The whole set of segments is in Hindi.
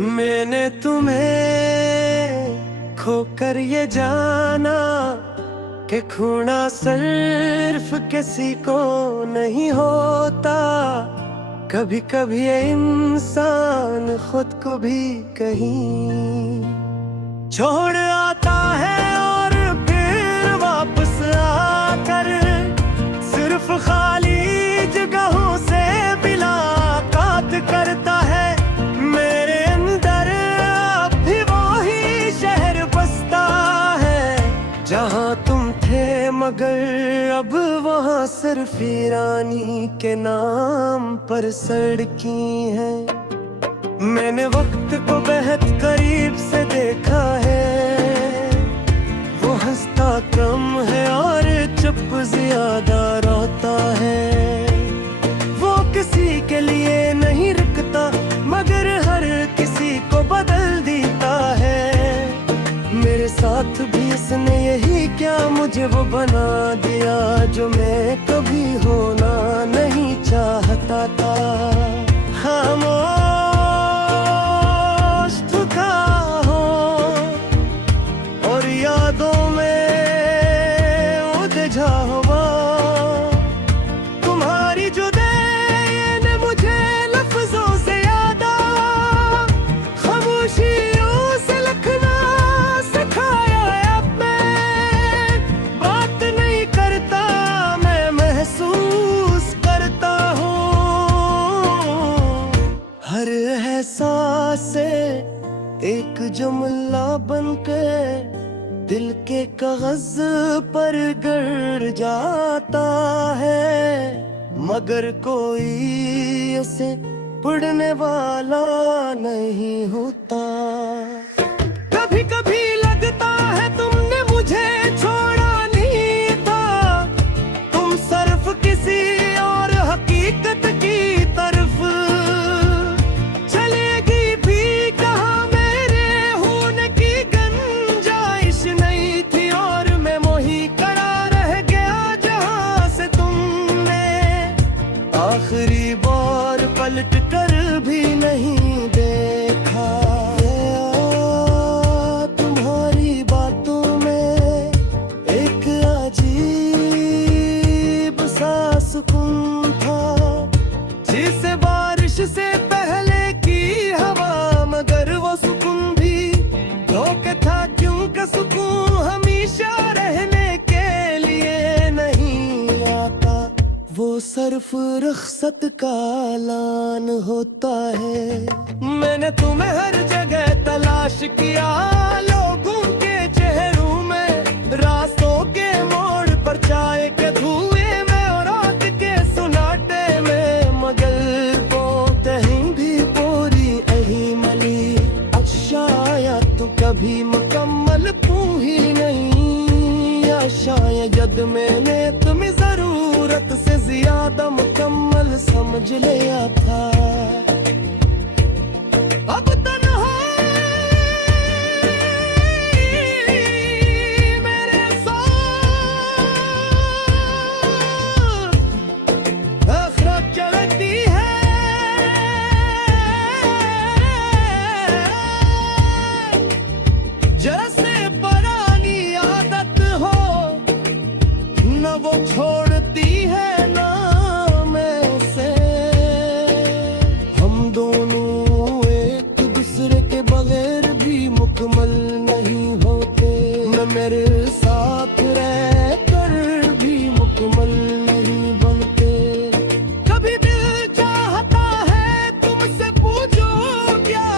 मैंने तुम्हें खोकर ये जाना कि खोना सिर्फ किसी को नहीं होता। कभी कभी ये इंसान खुद को भी कहीं छोड़ आता है और फिर वापस आकर सिर्फ खाली जगहों से मुलाकात करता है। मेरे अंदर अब भी वही शहर बसता है जहाँ तुम थे, मगर अब वहाँ सिर्फ ईरानी के नाम पर सड़कें हैं। मैंने वक्त को बेहद करीब से देखा है, वो हंसता कम है और चुप ज्यादा रोता है। वो किसी के लिए नहीं रुकता मगर हर किसी को बदल देता है। मेरे साथ भी इसने यही क्या मुझे वो बना दिया जो मैं कभी होना नहीं चाहता था। खामोश यादों में उलझा हुआ तुम्हारी जुदाई ने मुझे लफ्जों से यादा खामोशियों से लिखना सिखाया। अब मैं बात नहीं करता, मैं महसूस करता हूँ। हर एहसास से एक जुमला बनके दिल के कागज पर गड़ जाता है, मगर कोई उसे पढ़ने वाला नहीं होता। कभी कभी लगता है तुमने मुझे छोड़ा नहीं था, तुम सिर्फ किसी और हकीकत की तरफ चलेगी भी कहाँ। मेरे होने की गंजाइश नहीं थी और मैं मोही खड़ा रह गया जहाँ से तुमने आखिरी बार पलट कर भी नहीं देखा। तुम्हारी बातों में एक अजीब सा सुकून था, जिसे बारिश से पहले की हवा, मगर वो सुकून भी धोखे था क्योंकि सुकून हमेशा रहने के लिए नहीं आता। वो सिर्फ रुखसत का ऐलान होता है। मैंने तुम्हें हर जगह तलाश किया, लोगों के चेहरों में, रास्तों के मोड़ पर, चाय के धुएं में और रात के सुनाटे में, मगर वो कहीं भी पूरी नहीं मिली। शायद तू कभी मुकम्मल पूरी नहीं, या शायद मैंने तुम्हें जरूरत से ज्यादा मुकम्मल समझ लिया था। अब तन्हाई मेरे साथ आखिरत चलती है। जैसे पुरानी आदत हो न वो छोड़ती है ना मैं से। हम दोनों एक दूसरे के बगैर भी मुकम्मल नहीं होते, न मेरे साथ रहकर भी मुकम्मल नहीं बनते। कभी दिल चाहता है तुमसे पूछो क्या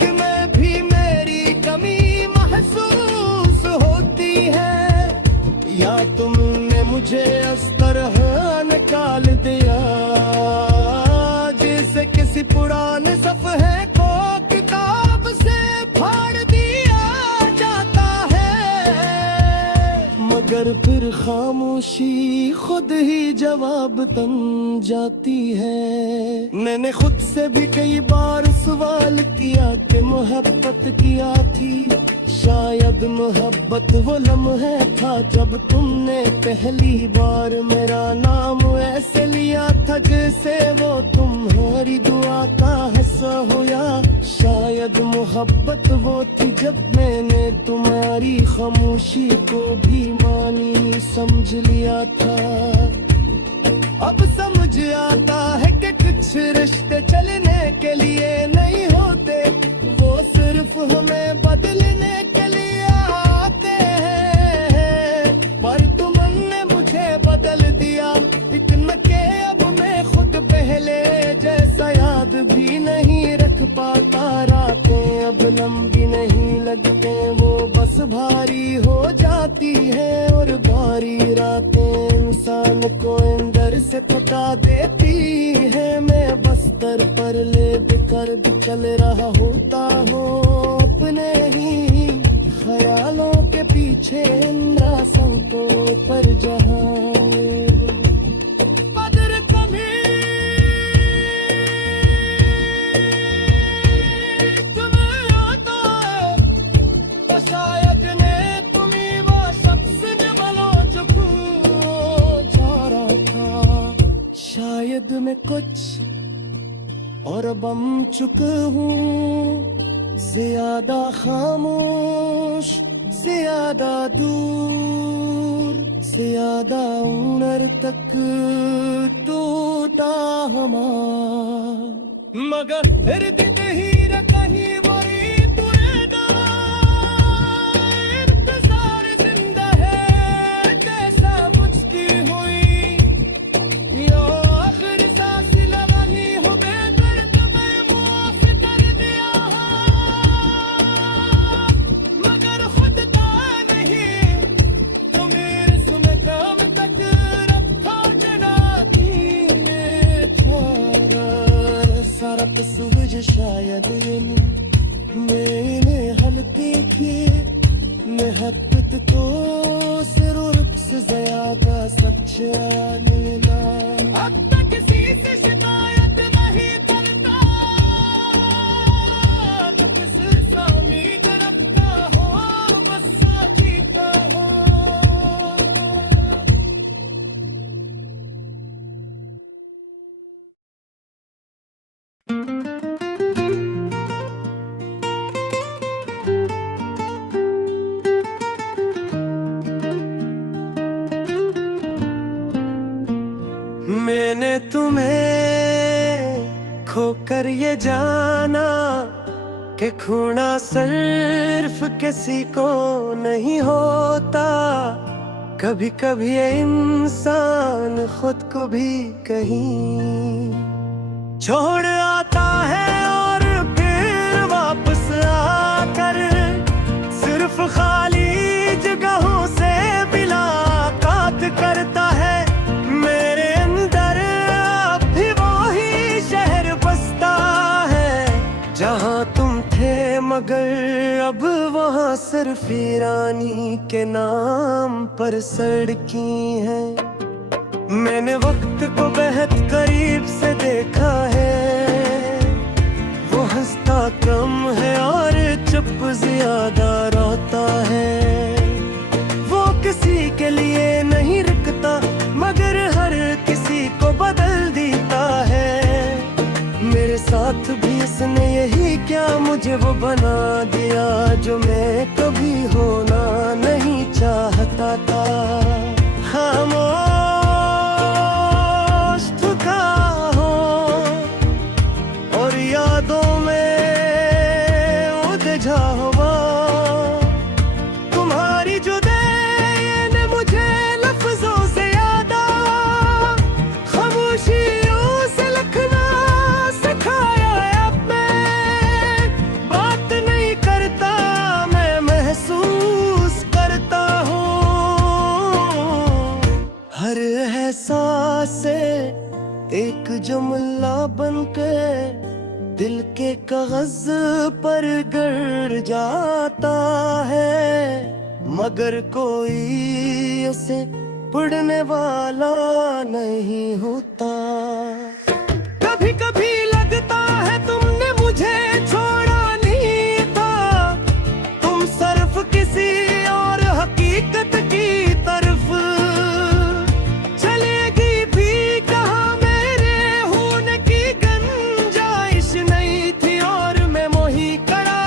कि मैं भी मेरी कमी महसूस होती है, या तुमने मुझे इस तरह निकाल दिया जैसे किसी पुराने सफ़े को किताब से फाड़ दिया जाता है। मगर फिर खामोशी खुद ही जवाब बन जाती है। मैंने खुद से भी कई बार सवाल किया कि मोहब्बत क्या थी। शायद मोहब्बत वो लम्हा था जब तुमने पहली बार मेरा नाम ऐसे लिया था जैसे वो तुम्हारी दुआ का हिस्सा हो। या शायद मोहब्बत वो थी जब मैंने तुम्हारी खामोशी को भी मानी समझ लिया था। अब समझ आता है कि कुछ रिश्ते चलने के लिए नहीं होते, वो सिर्फ हमें बदलने के लिए आते हैं। पर तुमने मुझे बदल दिया इतना के अब मैं खुद पहले जैसा याद भी नहीं रख पाता। रातें अब लंबी नहीं लगते, वो बस भारी हो जाती है। और भारी रातें इंसान को अंदर से थका देती है। मैं बस्तर पर ले बिखर चल रहा होता हूँ अपने ही ख्यालों के पीछे, इंद्रासों को पर जहाँ शायद मैं कुछ और बम चुका हूँ, ज्यादा खामोश, ज्यादा दूर, ज्यादा उम्र तक टूटा हमारा। मगर फिर भी कहीं न कहीं वही तुरेगा, इंतजार जिंदा है जैसा बुझती हुई। सूरज शायद मैंने हल्के की महब्बत को सिर्फ से ज्यादा सच लेना। अब तक किसी से शिकायत नहीं करता, न किसी से उम्मीद रखता हो, बस जीता हो। मैंने तुम्हें खोकर ये जाना कि खोना सिर्फ किसी को नहीं होता। कभी कभी ये इंसान खुद को भी कहीं छोड़ आता है और फिर वापस आकर सिर्फ खाली जगहों से मुलाकात करता है। मेरे अंदर अब भी वही शहर बसता है जहाँ तुम थे, मगर अब वहाँ सिर्फ ईरानी के नाम पर सड़कें हैं। मैंने वक्त को बेहद करीब से देखा है, वो हंसता कम है और चुप ज्यादा रोता है। वो किसी के लिए नहीं रुकता मगर हर किसी को बदल देता है। मेरे साथ भी इसने यही क्या मुझे वो बना दिया जो मैं कभी होना नहीं चाहता था। खामोश यादों में उलझा हुआ तुम्हारी जुदाई ने मुझे लफ्जों से यादा खामोशियों से लिखना सिखाया। अब मैं बात नहीं करता, मैं महसूस करता हूँ। हर एहसास से एक जुमला बनके दिल के कागज पर गिर जाता है, मगर कोई उसे पढ़ने वाला नहीं होता। कभी कभी लगता है तुमने मुझे छोड़ा नहीं था, तुम सिर्फ किसी और हकीकत की तरफ चलेगी भी कहा। मेरे होने की गंजाइश नहीं थी और मैं मोही करा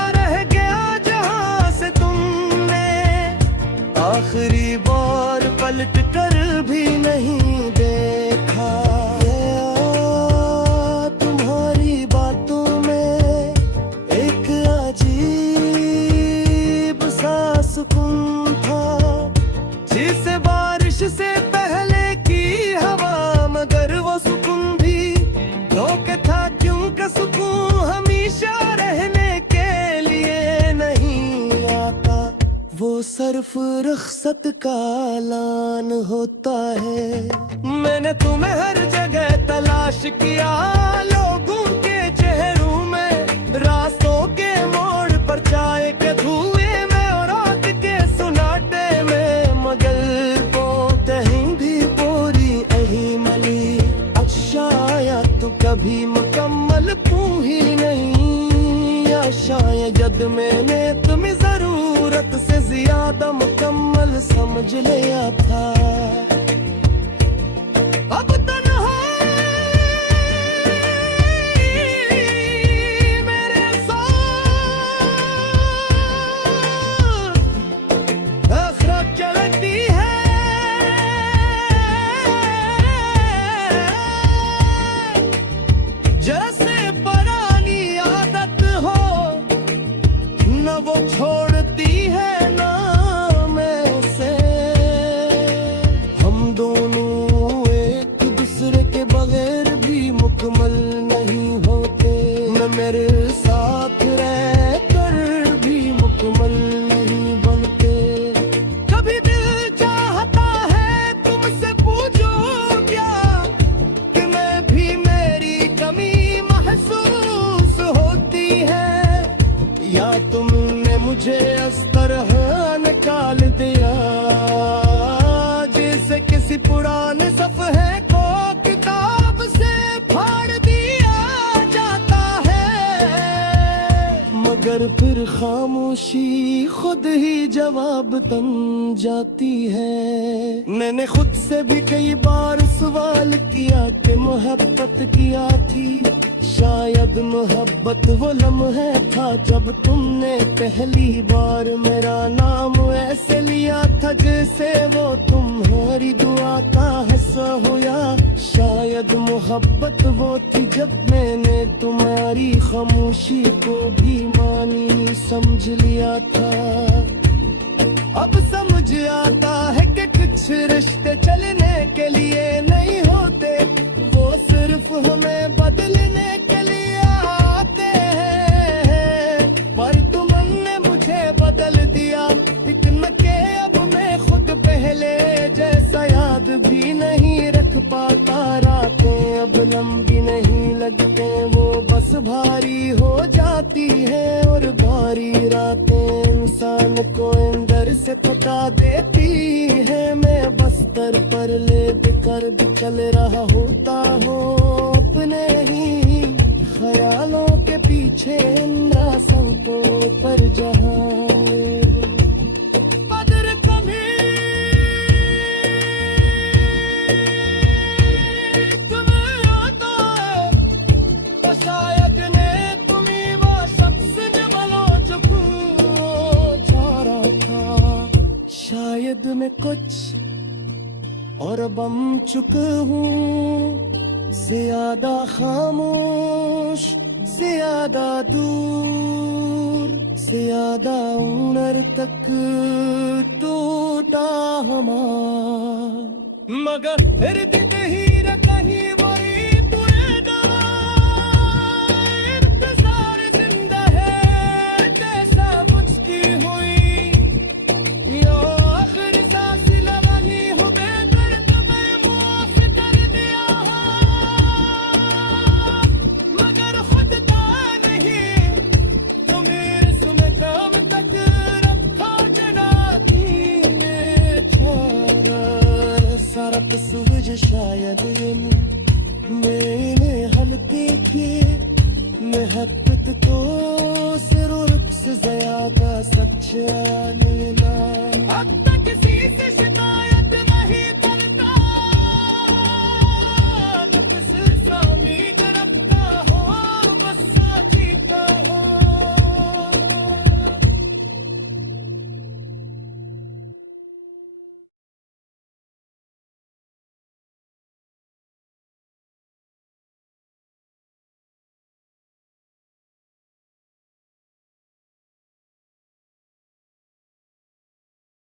सिर्फ रुखसत का ऐलान होता है। मैंने तुम्हें हर जगह तलाश किया, लोगों के चेहरों में, रास्तों के मोड़ पर, चाय के धुएं में और रात के सुनाटे में, मगर वो कहीं भी पूरी नहीं मिली। अच्छा तू कभी मुकम्मल तू ही नहीं, या शायद मैंने तुम्हें जरूरत से ज्यादा मुकम्मल समझ लिया था। अब तन्हाई मेरे साथ आखिरत चलती है, जैसे पुरानी आदत हो, न वो छोड़ती है ना मैं से। हम दोनों एक दूसरे के बगैर भी मुकम्मल नहीं होते, न मेरे साथ रहकर भी मुकम्मल नहीं बनते। कभी दिल चाहता है तुमसे पूछूं क्या, कि मैं भी मेरी कमी महसूस होती है, या तुमने मुझे इस तरह निकाल दिया जैसे किसी पुराने सफ़े को किताब से फाड़ दिया जाता है। मगर फिर खामोशी खुद ही जवाब बन जाती है। मैंने खुद से भी कई बार सवाल किया कि मोहब्बत किया थी, शायद मोहब्बत वो लम्हा था जब तुमने पहली बार मेरा नाम ऐसे लिया था जैसे वो तुम्हारी दुआ का हिस्सा हुआ। शायद मोहब्बत वो थी जब मैंने तुम्हारी खामोशी को भी मानी समझ लिया था। अब समझ आता है कि कुछ रिश्ते चलने के लिए नहीं होते, वो सिर्फ हमें बदलने के लिए आते हैं। पर तुमने मुझे बदल दिया इतना कि अब मैं खुद पहले जैसा याद भी नहीं रख पाता। रातें अब लंबी नहीं लगते, वो बस भारी हो जाती है, और भारी रातें इंसान को अंदर से थका देती है। मैं बस्तर पर ले बिकर चल रहा होता हूँ अपने ही ख्यालों के पीछे, रास्तों पर जहाँ बदर कभी तुम्हें आता है, तो शायद ने तुम्हें वो शख्स जमलो जो जा रहा था। शायद मैं कुछ और बम चुका हूँ, ज्यादा खामोश, ज्यादा दूर, ज्यादा उम्र तक टूटा हमारा, मगर फिर भी कहीं न कहीं वही तुझे दवा इंतजार जिंदा है, जैसा मुझकी हुई यो आखिरी सांस लगानी हो बेहतर तुम्हें माफ कर दिया, मगर खुद का नहीं तुम्हें सुमताम तक रखा जनाती छोरा। सारा कसूर शायद मैंने हल्के थी, महब्बत तो सिर्फ से ज्यादा सच्चा